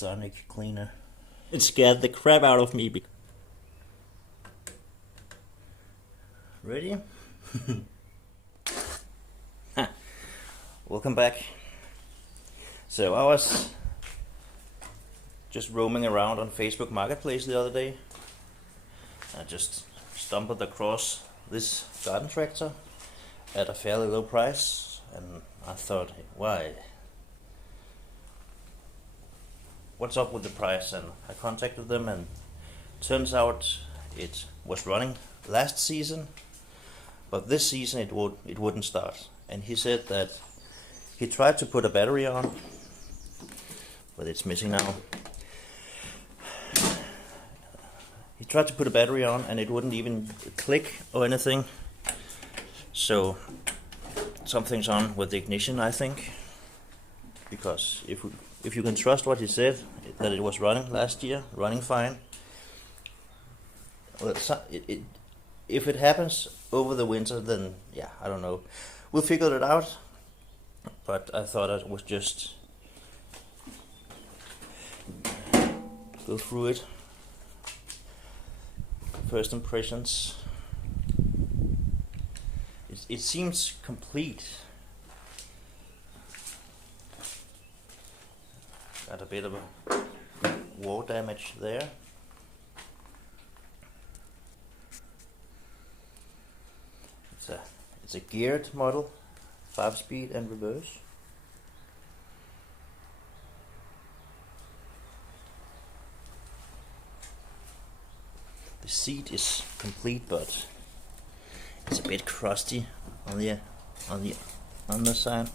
sonic cleaner. It scared the crap out of me. Ready? Welcome back. So I was just roaming around on Facebook Marketplace the other day. I just stumbled across this garden tractor at a fairly low price, and I thought, why? What's up with the price? And I contacted them, and turns out it was running last season, but this season it wouldn't start. And he said that he tried to put a battery on, but it's missing now. He tried to put a battery on and it wouldn't even click or anything. So something's on with the ignition, I think, because if you can trust what he said, that it was running last year, running fine. Well, if it happens over the winter, then yeah, I don't know. We'll figure it out. But I thought I would just go through it. First impressions. It seems complete. Got a bit of a wall damage there. It's a geared model, 5-speed and reverse. The seat is complete, but it's a bit crusty on the underside.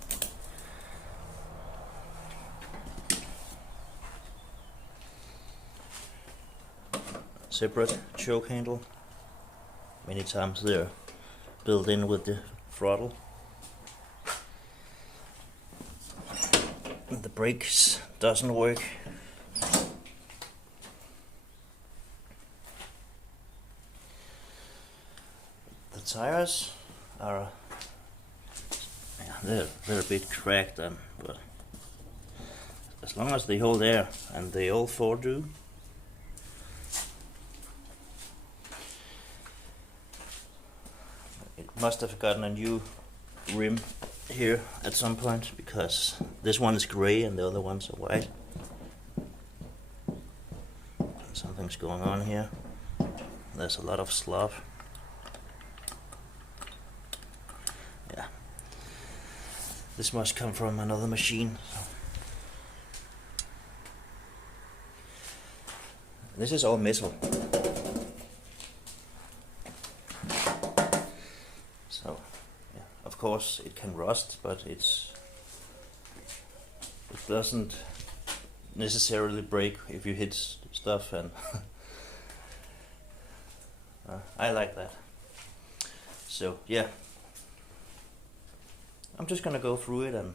Separate choke handle. Many times they're built in with the throttle. The brakes doesn't work. The tires are they're a bit cracked, but as long as they hold air, and they all four do. It must have gotten a new rim here at some point, because this one is gray and the other ones are white. Something's going on here. There's a lot of slop. Yeah, this must come from another machine. This is all metal. So yeah, of course it can rust, but it doesn't necessarily break if you hit stuff, and I like that. So yeah, I'm just gonna go through it and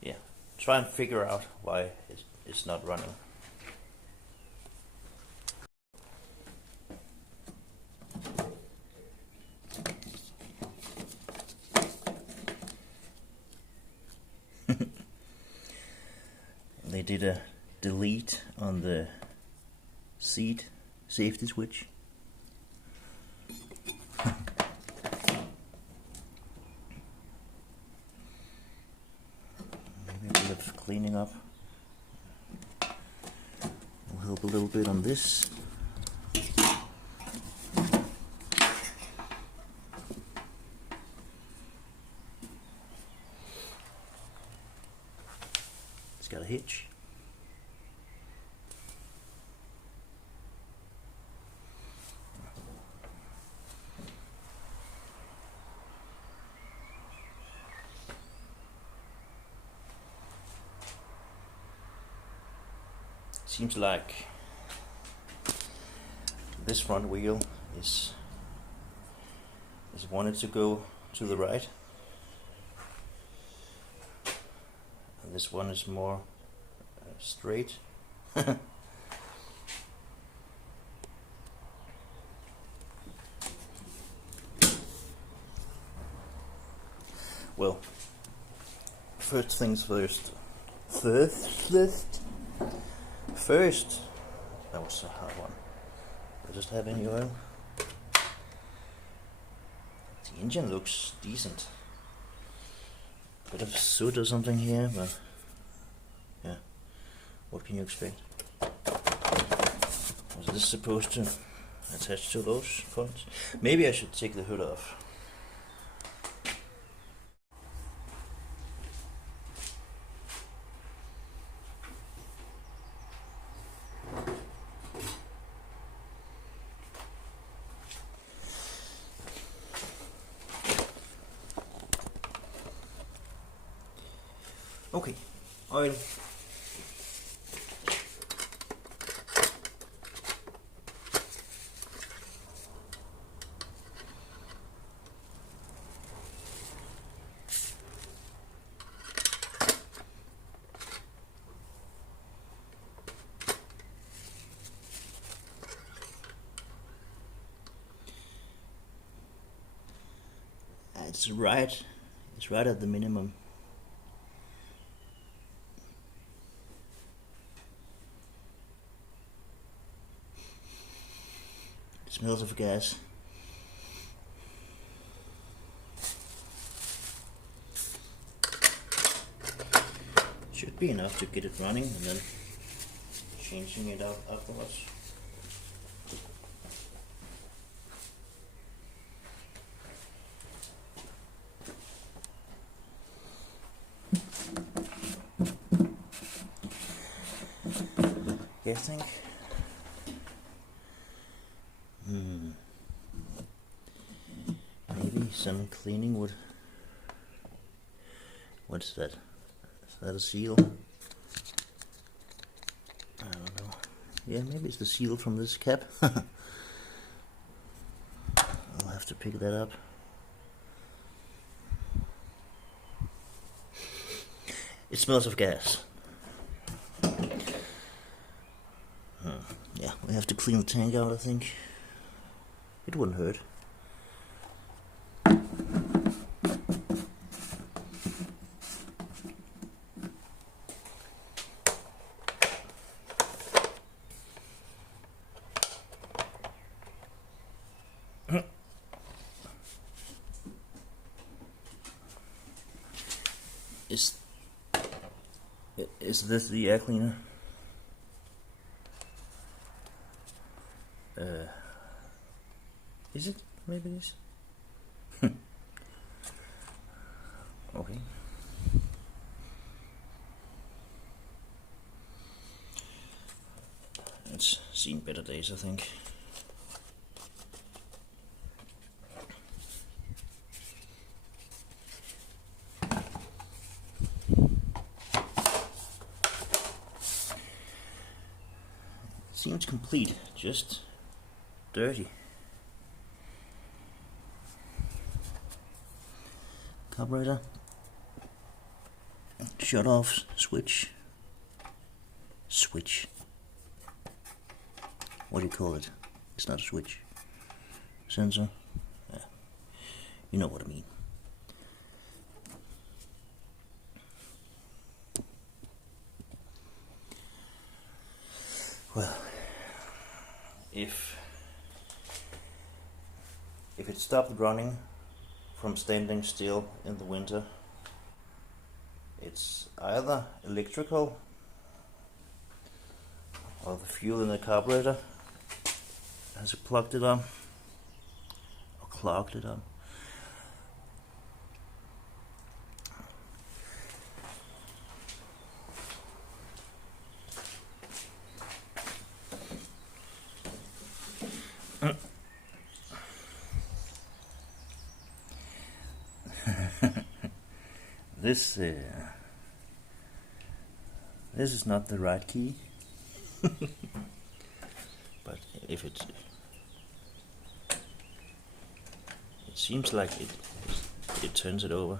yeah, try and figure out why it's not running. They did a delete on the seat safety switch. Maybe a bit of cleaning up will help a little bit on this. It's got a hitch. Seems like this front wheel is wanted to go to the right, and this one is more straight. Well, first things first, First, that was a hard one. I just have any oil. The engine looks decent. Bit of soot or something here, but yeah, what can you expect? Was this supposed to attach to those points? Maybe I should take the hood off. Okay, oil. It's right at the minimum. It smells of gas. Should be enough to get it running and then changing it out afterwards. I think. Maybe some cleaning would. What's that? Is that a seal? I don't know. Yeah, maybe it's the seal from this cap. I'll have to pick that up. It smells of gas. Yeah, we have to clean the tank out, I think. It wouldn't hurt. Is this the air cleaner? Is it? Maybe it is. Okay. It's seen better days, I think. Seems complete, just dirty. Carburetor, shut off switch. What do you call it? It's not a switch. Sensor. Yeah. You know what I mean. Well, if it stopped running from standing still in the winter, it's either electrical or the fuel in the carburetor has plugged it up or clogged it up. This is not the right key, but if it seems like it turns it over.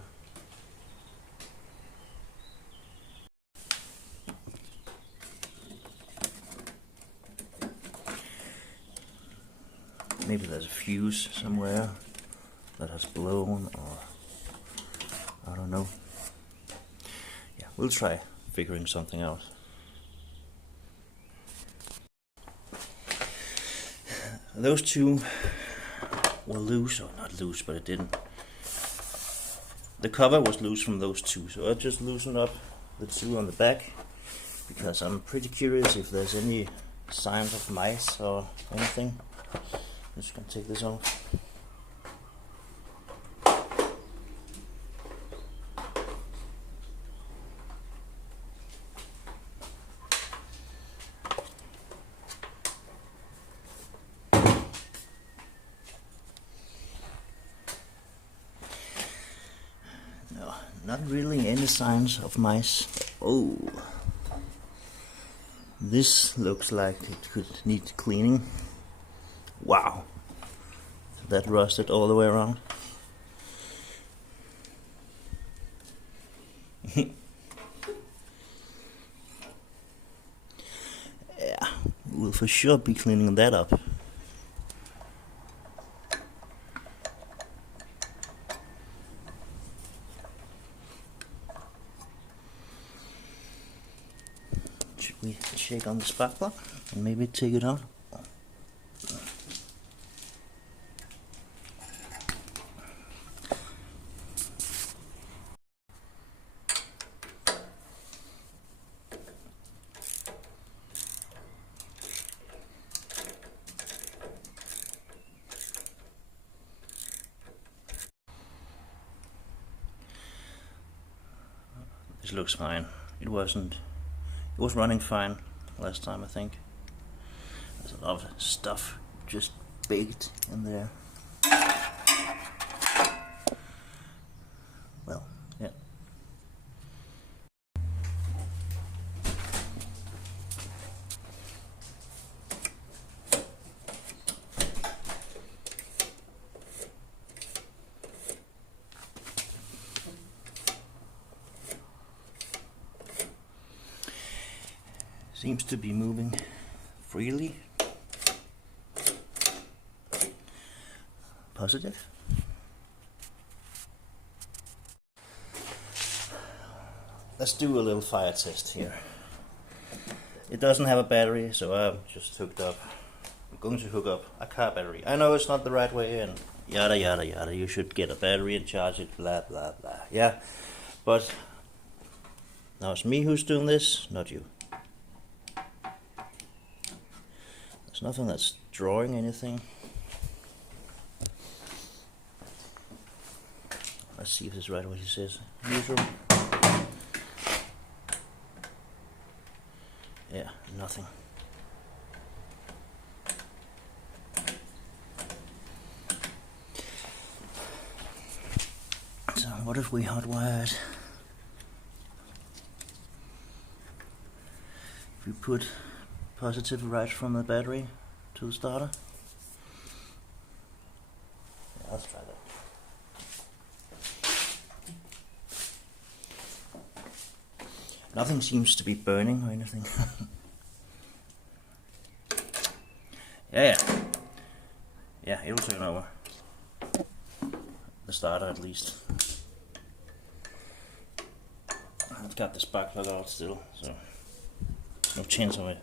Maybe there's a fuse somewhere that has blown, or I don't know. Yeah, we'll try figuring something out. Those two were loose, or not loose, but it didn't. The cover was loose from those two, so I just loosened up the two on the back because I'm pretty curious if there's any signs of mice or anything. I'm just gonna take this off. No, not really any signs of mice. Oh, this looks like it could need cleaning. Wow, that rusted all the way around. Yeah, we'll for sure be cleaning that up. Should we shake on the spark plug and maybe take it out? This looks fine. It wasn't. It was running fine last time, I think. There's a lot of stuff just baked in there. Well, yeah. Seems to be moving freely. Positive. Let's do a little fire test here. It doesn't have a battery, so I'm just hooked up. I'm going to hook up a car battery. I know it's not the right way, and yada yada yada. You should get a battery and charge it, blah blah blah. Yeah, but now it's me who's doing this, not you. There's nothing that's drawing anything. Let's see if this is right what he says. Usual. Yeah, nothing. So what if we hotwired? If we put positive right from the battery to the starter? Yeah, let's try that. Nothing seems to be burning or anything. Yeah, it'll turn over. The starter at least. I've got the spark plug out still, so no chance of it.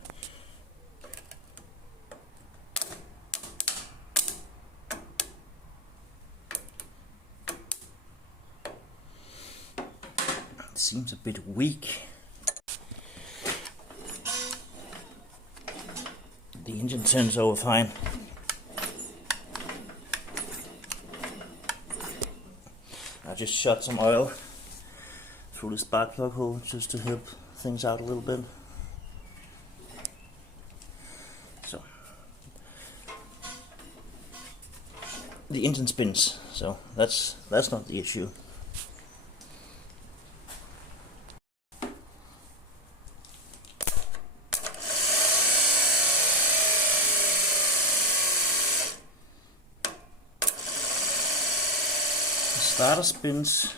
It seems a bit weak. The engine turns over fine. I just shot some oil through the spark plug hole just to help things out a little bit. So the engine spins, so that's not the issue. Starter spins,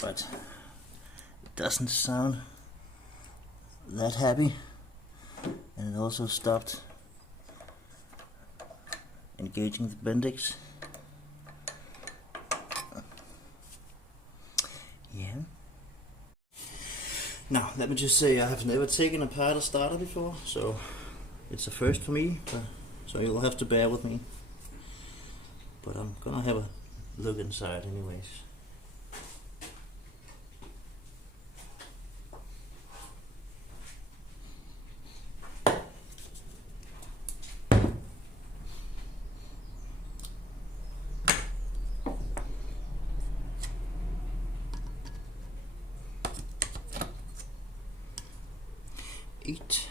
but it doesn't sound that happy, and it also stopped engaging the Bendix. Now, let me just say I have never taken apart a starter before, so it's a first for me, so you'll have to bear with me. But I'm gonna have a look inside anyways. Eight.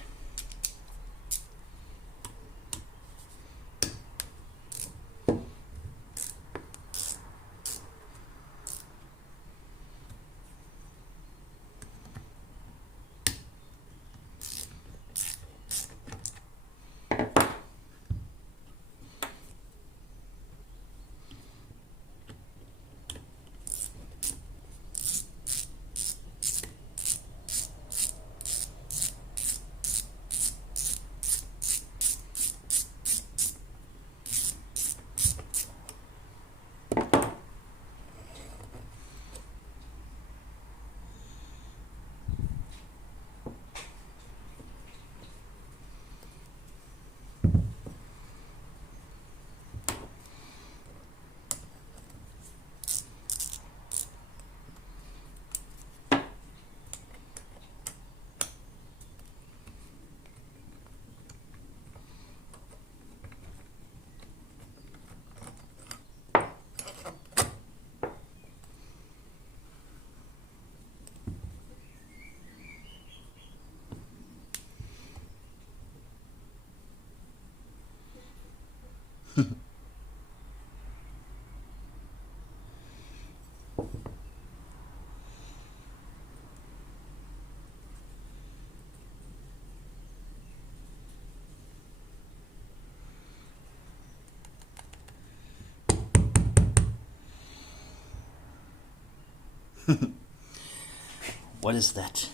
What is that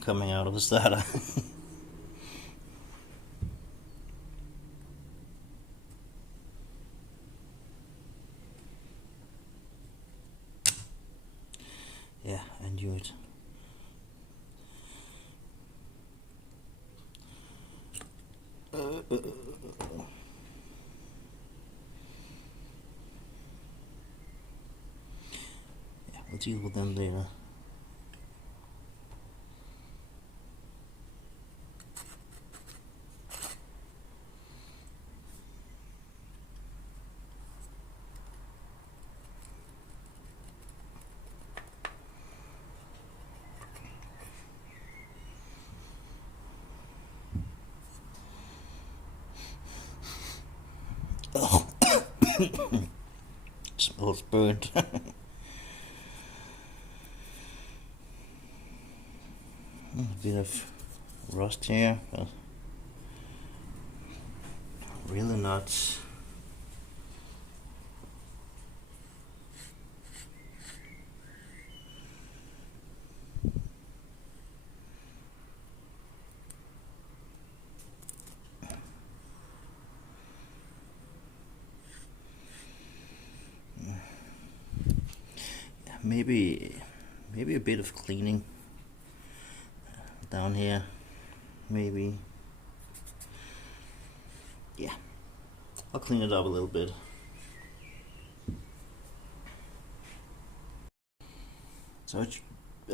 coming out of the starter? Yeah, I knew it. Yeah, we'll deal with them later. Oh, smells burnt. A bit of rust here, but really not. Maybe a bit of cleaning down here, maybe. Yeah, I'll clean it up a little bit. So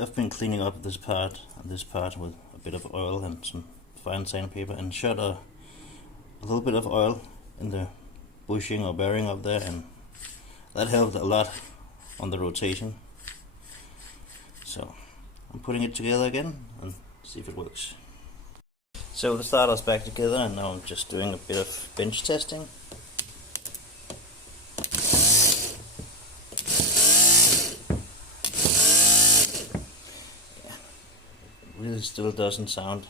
I've been cleaning up this part and this part with a bit of oil and some fine sandpaper, and shot a little bit of oil in the bushing or bearing up there, and that helped a lot on the rotation. So I'm putting it together again and see if it works. So the starter's back together, and now I'm just doing a bit of bench testing. Yeah, it really still doesn't sound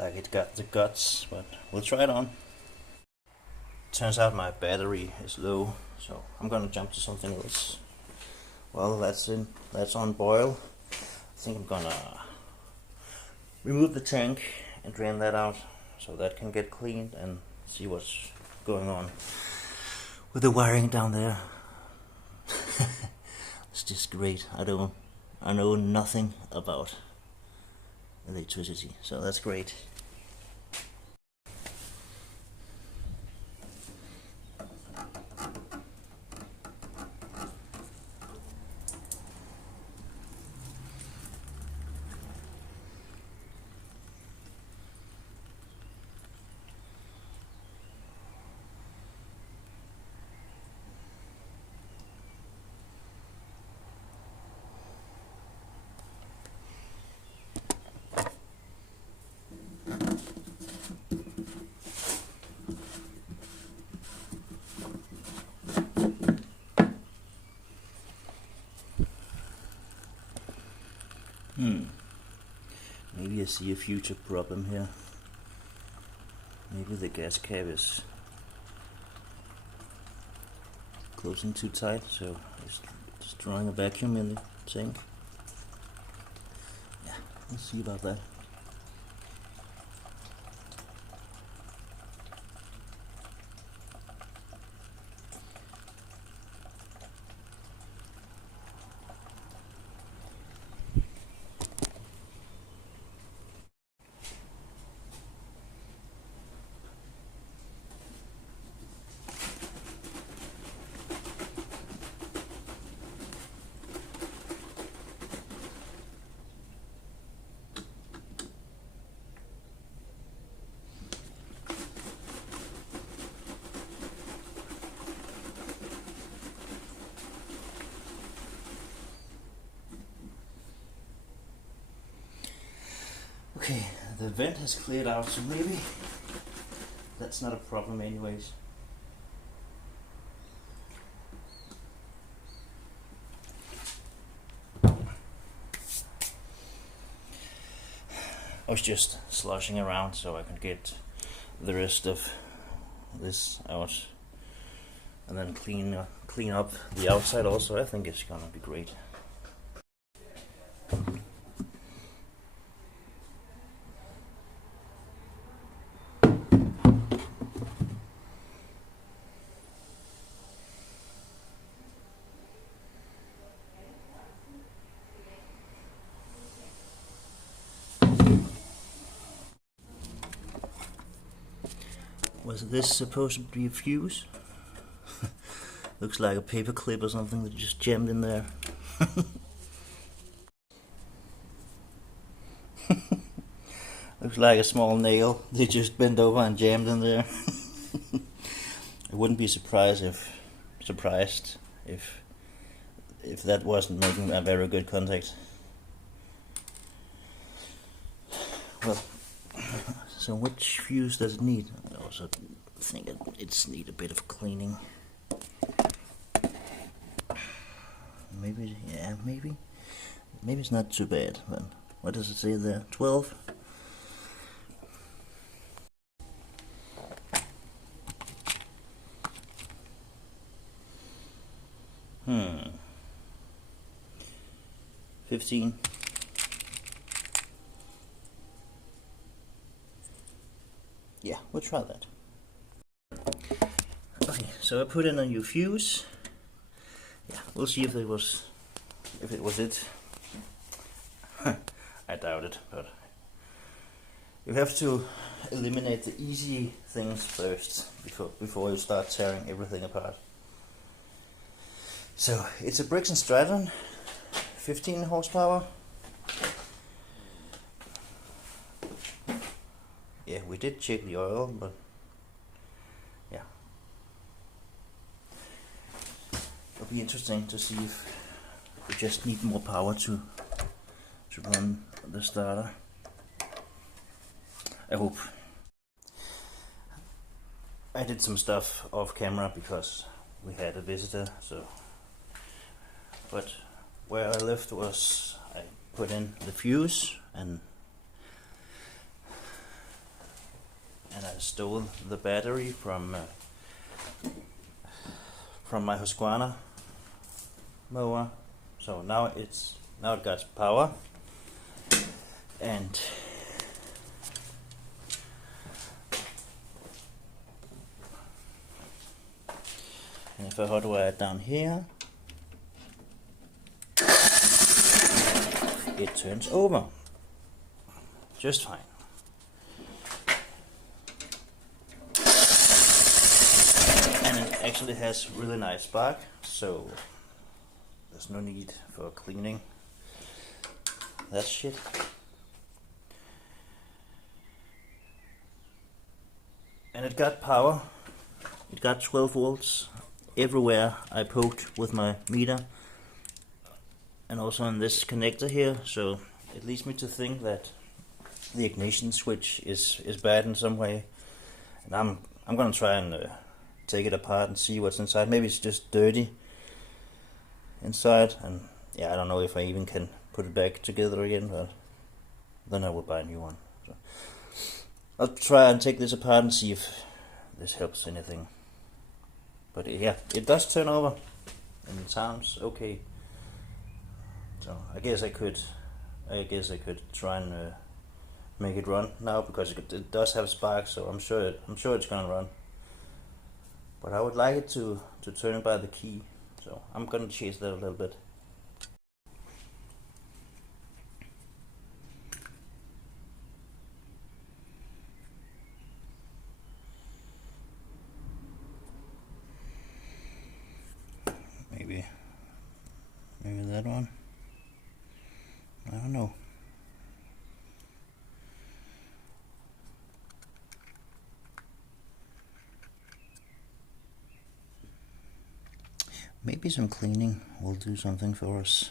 like it got the guts, but we'll try it on. Turns out my battery is low, so I'm gonna jump to something else. Well, that's on boil. I think I'm gonna remove the tank and drain that out so that can get cleaned and see what's going on with the wiring down there. It's just great. I know nothing about electricity, so that's great. Maybe I see a future problem here. Maybe the gas cap is closing too tight, so it's drawing a vacuum in the tank. Yeah, let's see about that. Okay, the vent has cleared out, so maybe that's not a problem anyways. I was just sloshing around so I could get the rest of this out and then clean up the outside also. I think it's gonna be great. Was this supposed to be a fuse? Looks like a paper clip or something that just jammed in there. Looks like a small nail they just bent over and jammed in there. I wouldn't be surprised if that wasn't making a very good contact. Well, so which fuse does it need? I also think it's need a bit of cleaning. Maybe, yeah, maybe it's not too bad. But what does it say there? 12. Hmm. 15. Yeah, we'll try that. Okay, so I put in a new fuse. Yeah, we'll see if it was it. I doubt it, but you have to eliminate the easy things first before you start tearing everything apart. So it's a Briggs & Stratton, 15 horsepower. Yeah, we did check the oil, but yeah. It'll be interesting to see if we just need more power to run the starter. I hope. I did some stuff off camera because we had a visitor, so. But where I left was I put in the fuse and I stole the battery from my Husqvarna mower. So now it got power, and if I hotwire it down here, it turns over. just fine. And it actually has really nice bark, so there's no need for cleaning that shit. And it got power. It got 12 volts everywhere I poked with my meter, and also on this connector here, so it leads me to think that the ignition switch is bad in some way. And I'm gonna try and take it apart and see what's inside. Maybe it's just dirty inside, and yeah, I don't know if I even can put it back together again, but then I will buy a new one. So I'll try and take this apart and see if this helps anything. But yeah, it does turn over and it sounds okay. So I guess I could try and make it run now, because it does have sparks, so I'm sure it's gonna run. But I would like it to turn by the key, so I'm gonna chase that a little bit. Maybe that one. I don't know. Maybe some cleaning will do something for us.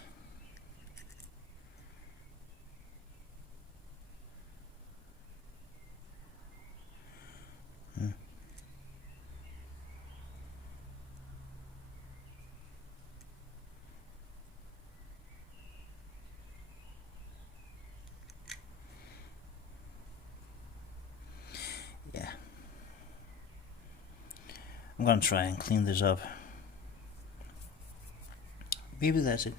Yeah. I'm gonna try and clean this up. Maybe that's it.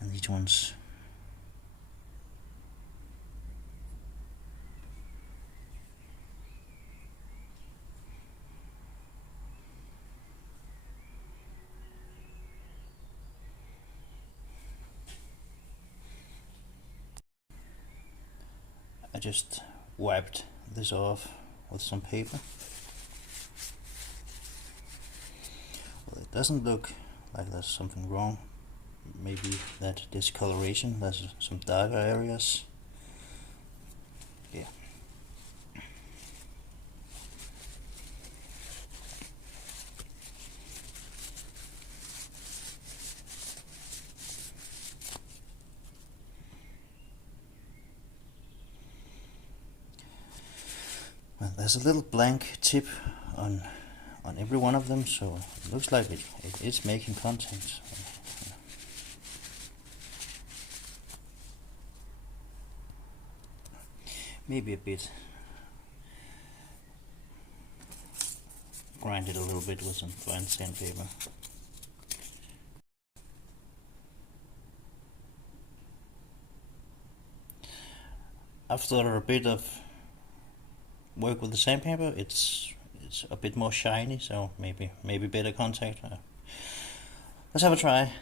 And these ones. I just wiped this off with some paper. Well, it doesn't look like there's something wrong. Maybe that discoloration, there's some darker areas. Yeah. Well, there's a little blank tip on every one of them, so it looks like it is making contact. Maybe a bit. Grind it a little bit with some fine sandpaper. After a bit of work with the sandpaper, it's a bit more shiny, so maybe better contact. Let's have a try.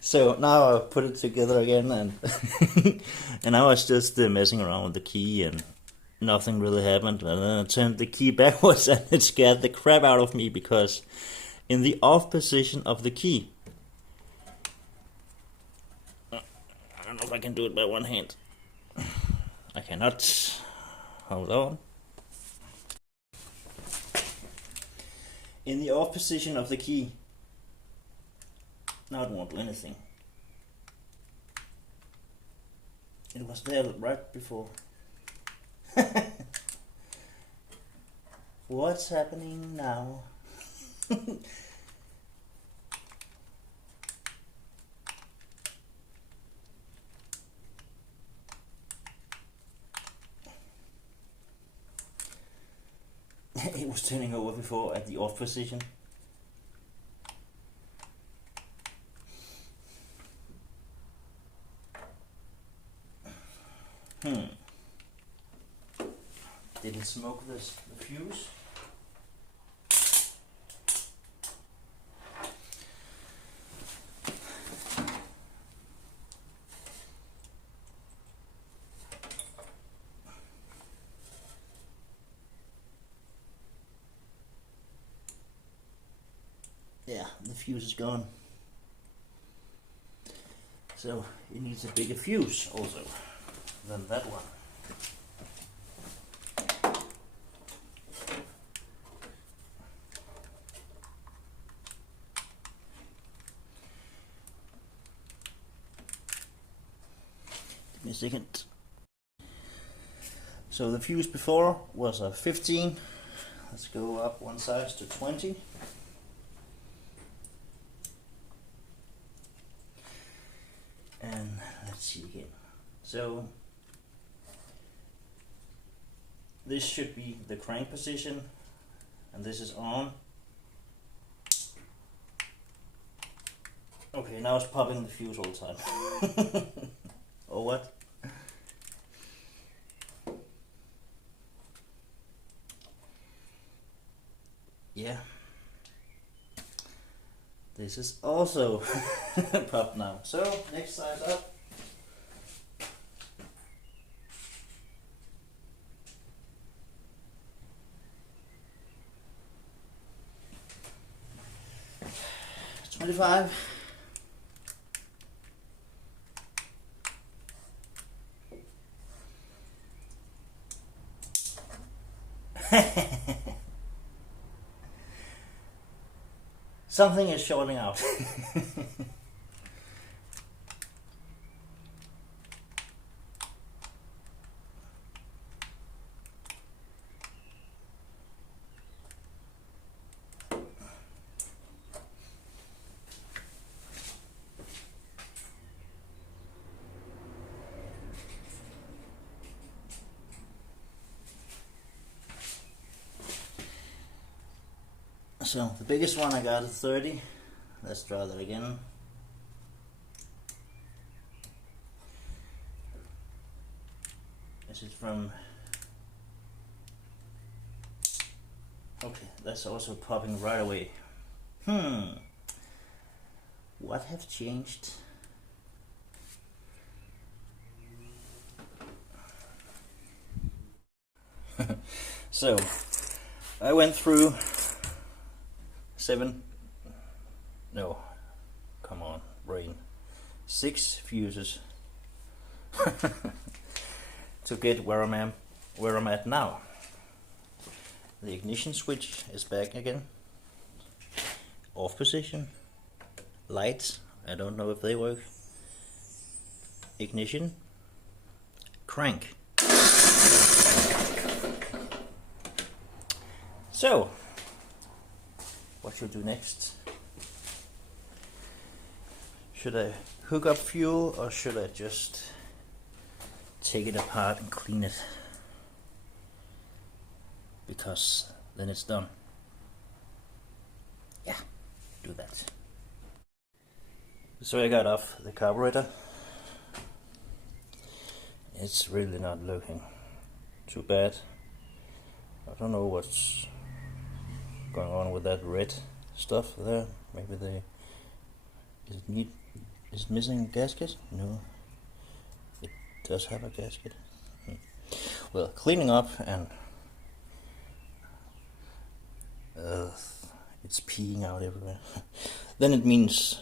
So now I've put it together again, and and I was just messing around with the key, and nothing really happened. And then I turned the key backwards, and it scared the crap out of me, because in the off position of the key, I don't know if I can do it by one hand. I cannot. Hold on. In the off position of the key, now it won't do anything. It was there right before. What's happening now? It was turning over before at the off position. Did it smoke the fuse? the fuse is gone. So it needs a bigger fuse also than that one. Give me a second. So the fuse before was a 15. Let's go up one size to 20. And let's see again. So this should be the crank position, and this is on. Okay, now it's popping the fuse all the time. Or what? Yeah. This is also popped now. So next size up. It's 25. Something is shorting out. So the biggest one I got is 30. Let's try that again. This is from... Okay, that's also popping right away. What have changed? So, I went through 6 fuses to get where I'm at now. The ignition switch is back again. Off position. Lights, I don't know if they work. Ignition. Crank. So, what should I do next? Should I hook up fuel, or should I just take it apart and clean it? Because then it's done. Yeah, do that. So I got off the carburetor. It's really not looking too bad. I don't know what's going on with that red stuff there. Maybe is it missing a gasket? No, it does have a gasket. Well, cleaning up, and it's peeing out everywhere. Then it means,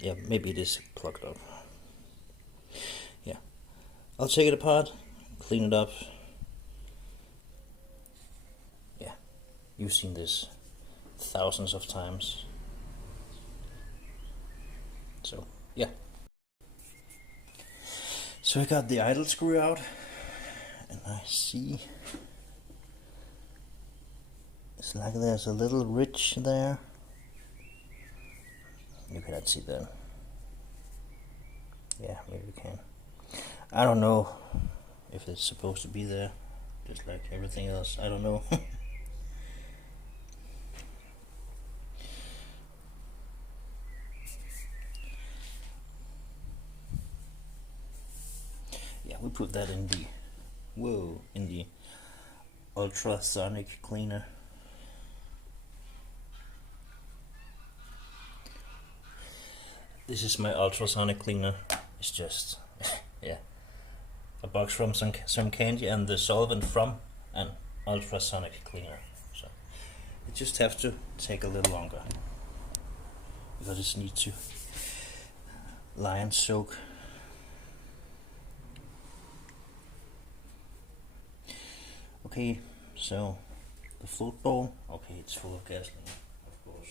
yeah, maybe it is plugged up. Yeah, I'll take it apart, clean it up. Yeah, you've seen this thousands of times. So, yeah. So I got the idle screw out, and I see it's like there's a little ridge there. You cannot see that. Yeah, maybe you can. I don't know if it's supposed to be there, just like everything else. I don't know. Yeah, we put that in the ultrasonic cleaner. This is my ultrasonic cleaner. It's just, yeah, a box from some candy and the solvent from an ultrasonic cleaner. So it just have to take a little longer. because it needs to lie and soak. Okay, so the float bowl, okay, it's full of gasoline, of course.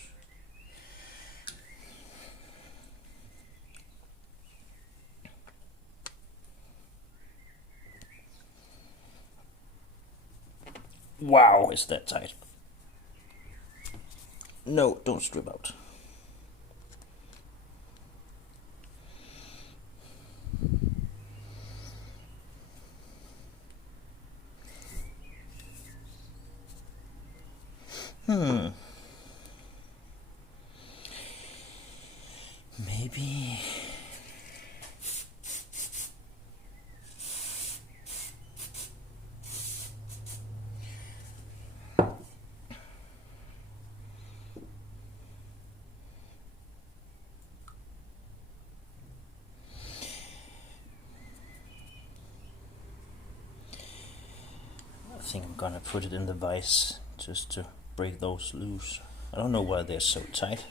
Wow, is that tight? No, don't strip out. Maybe. I think I'm gonna put it in the vise just to break those loose. I don't know why they're so tight.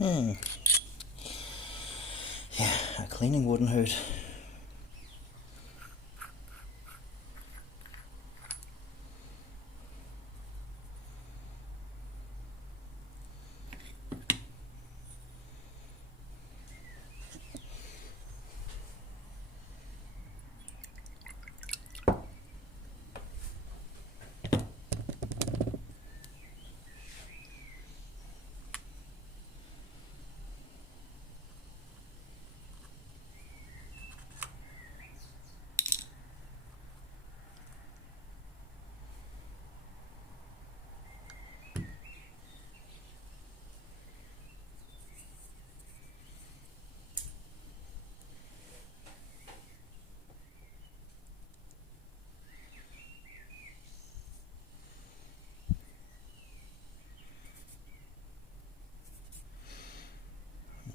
Yeah, cleaning wouldn't hurt.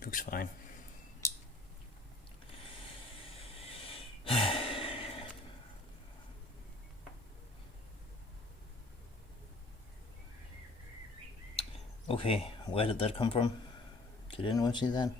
Looks fine. Okay, where did that come from? Did anyone see that?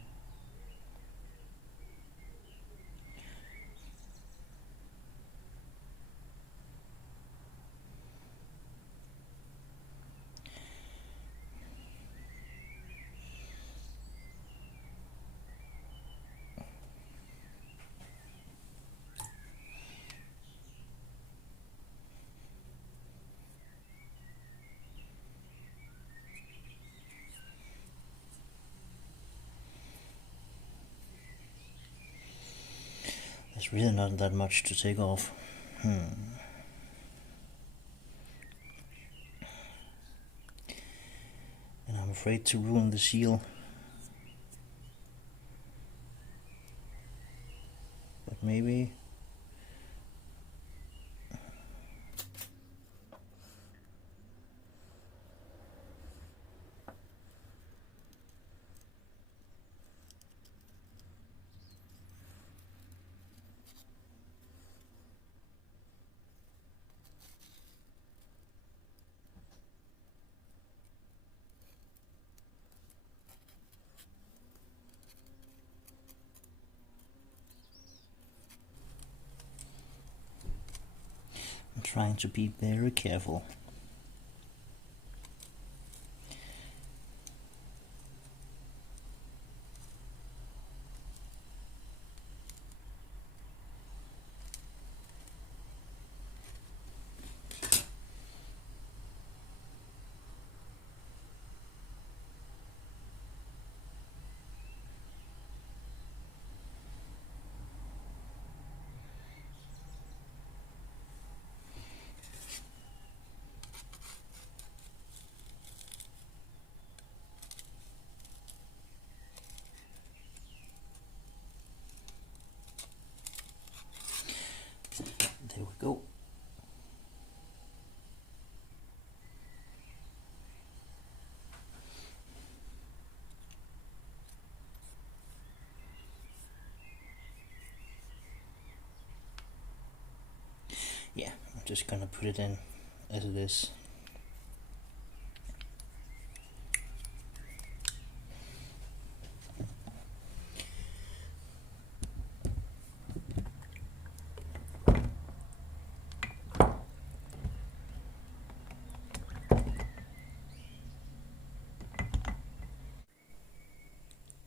There's really not that much to take off. And I'm afraid to ruin the seal. But maybe. I'm trying to be very careful. just gonna put it in as it is.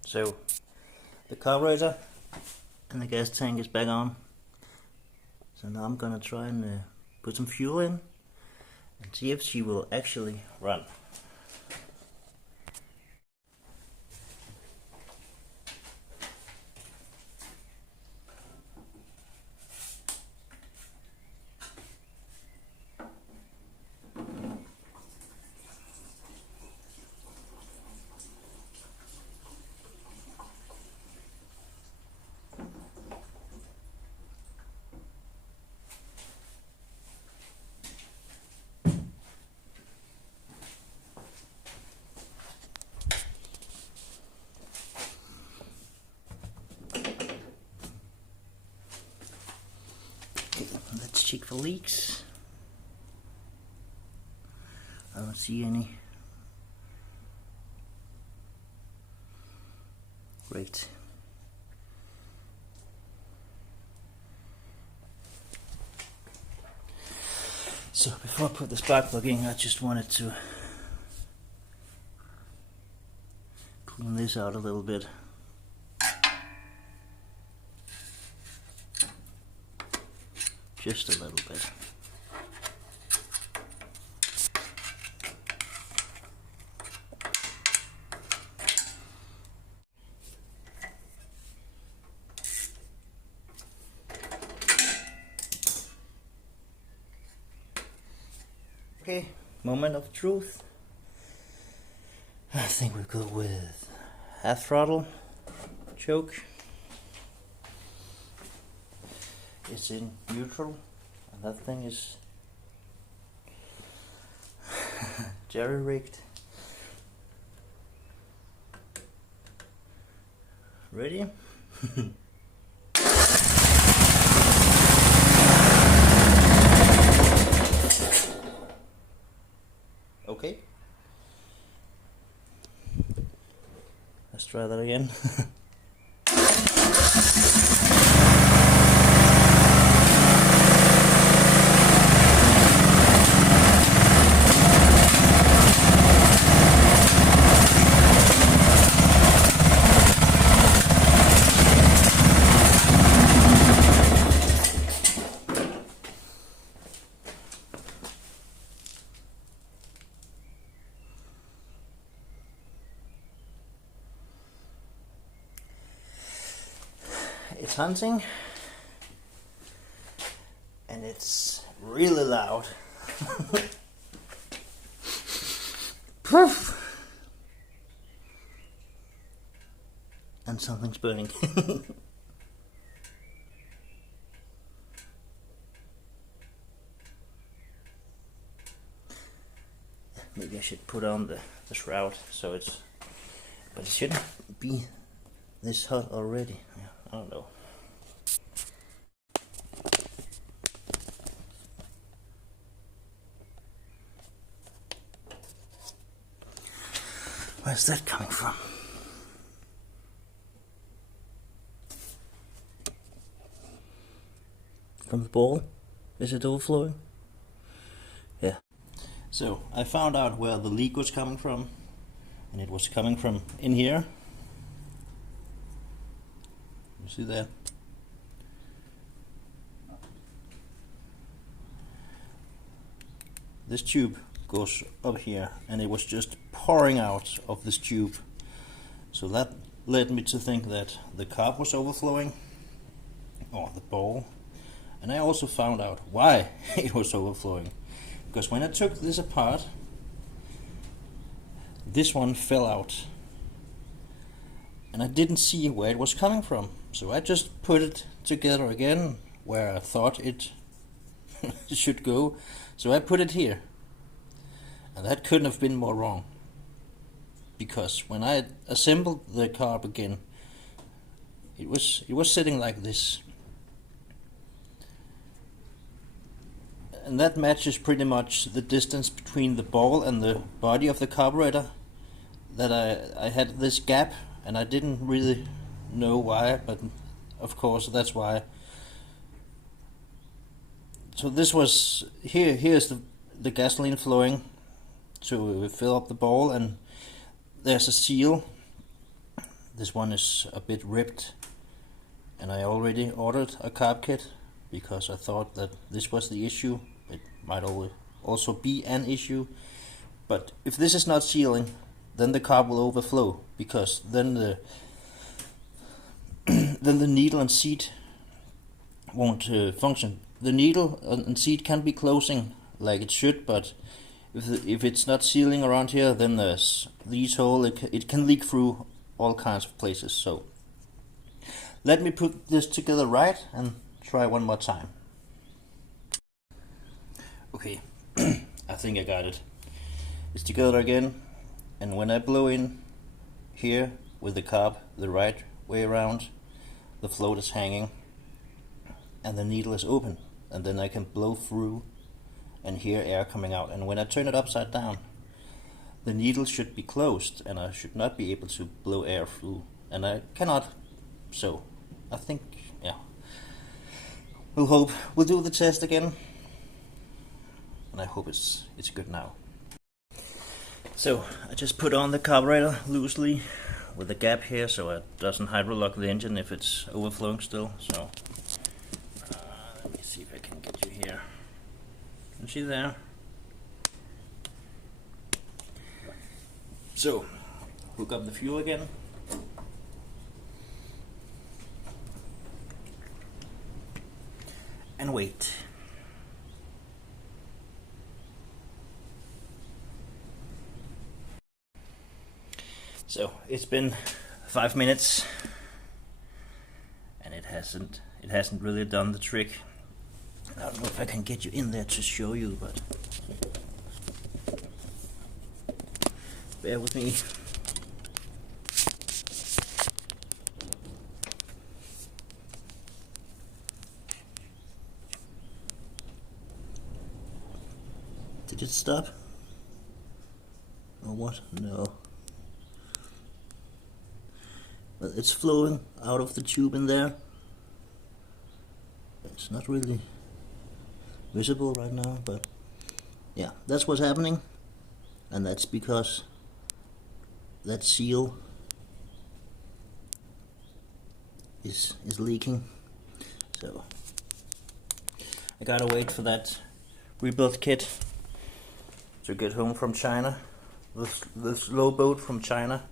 So the carburetor and the gas tank is back on. So now I'm gonna try and put some fuel in and see if she will actually run. Let's check for leaks. I don't see any. Great. So before I put the spark plug in, I just wanted to clean this out a little bit. Just a little bit. Okay, moment of truth. I think we'll go with half throttle, choke. It's in neutral, and that thing is jerry-rigged. Ready? Okay. Let's try that again. It's hunting, and it's really loud. Poof! And something's burning. Maybe I should put on the shroud so it's, but it shouldn't be this hot already. Yeah, I don't know. Where's that coming from? From the ball? Is it overflowing? Yeah. So I found out where the leak was coming from, and it was coming from in here. You see that? This tube goes up here, and it was just pouring out of this tube. So that led me to think that the carb was overflowing, or the ball. And I also found out why it was overflowing. Because when I took this apart, this one fell out. And I didn't see where it was coming from. So I just put it together again where I thought it should go. So I put it here. And that couldn't have been more wrong. Because when I assembled the carb again, it was sitting like this. And that matches pretty much the distance between the ball and the body of the carburetor. That I had this gap, and I didn't really know why, but of course that's why. So this was here's the gasoline flowing to fill up the ball, and there's a seal. This one is a bit ripped, and I already ordered a carb kit because I thought that this was the issue. It might also be an issue, but if this is not sealing, then the carb will overflow, because then the then the needle and seat won't function. The needle and seat can be closing like it should, but if it's not sealing around here, then there's these holes. It can leak through all kinds of places. So let me put this together right and try one more time. Okay, I think I got it. It's together again, and when I blow in here with the carb the right way around, the float is hanging and the needle is open, and then I can blow through and hear air coming out. And when I turn it upside down, the needle should be closed and I should not be able to blow air through, and I cannot. So I think, yeah, we'll do the test again, and I hope it's good now. So I just put on the carburetor loosely with a gap here so it doesn't hydrolock the engine if it's overflowing still. So let me see if I can get you here. Can you see there? So hook up the fuel again. And wait. So it's been 5 minutes, and it hasn't really done the trick. I don't know if I can get you in there to show you, but bear with me. Did it stop? Or what? No. But it's flowing out of the tube in there. It's not really visible right now, but yeah, that's what's happening, and that's because that seal is leaking. So I gotta wait for that rebuild kit to get home from China, this slow boat from China.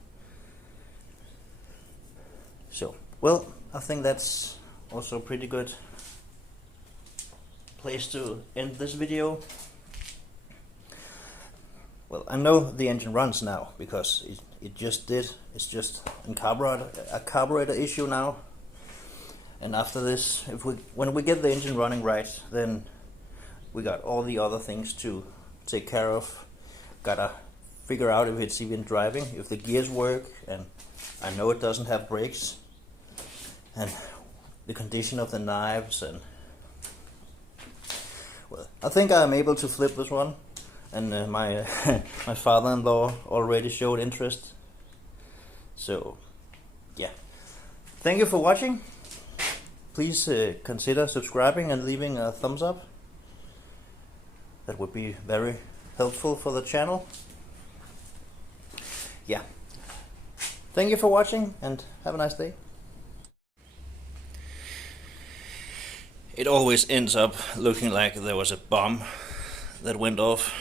So, well, I think that's also a pretty good place to end this video. Well, I know the engine runs now because it just did. It's just a carburetor issue now. And after this, when we get the engine running right, then we got all the other things to take care of. Gotta figure out if it's even driving, if the gears work, and I know it doesn't have brakes, and the condition of the knives. And well, I think I'm able to flip this one, and my my father-in-law already showed interest. So yeah, thank you for watching. Please consider subscribing and leaving a thumbs up. That would be very helpful for the channel. Yeah, thank you for watching and have a nice day. It always ends up looking like there was a bomb that went off.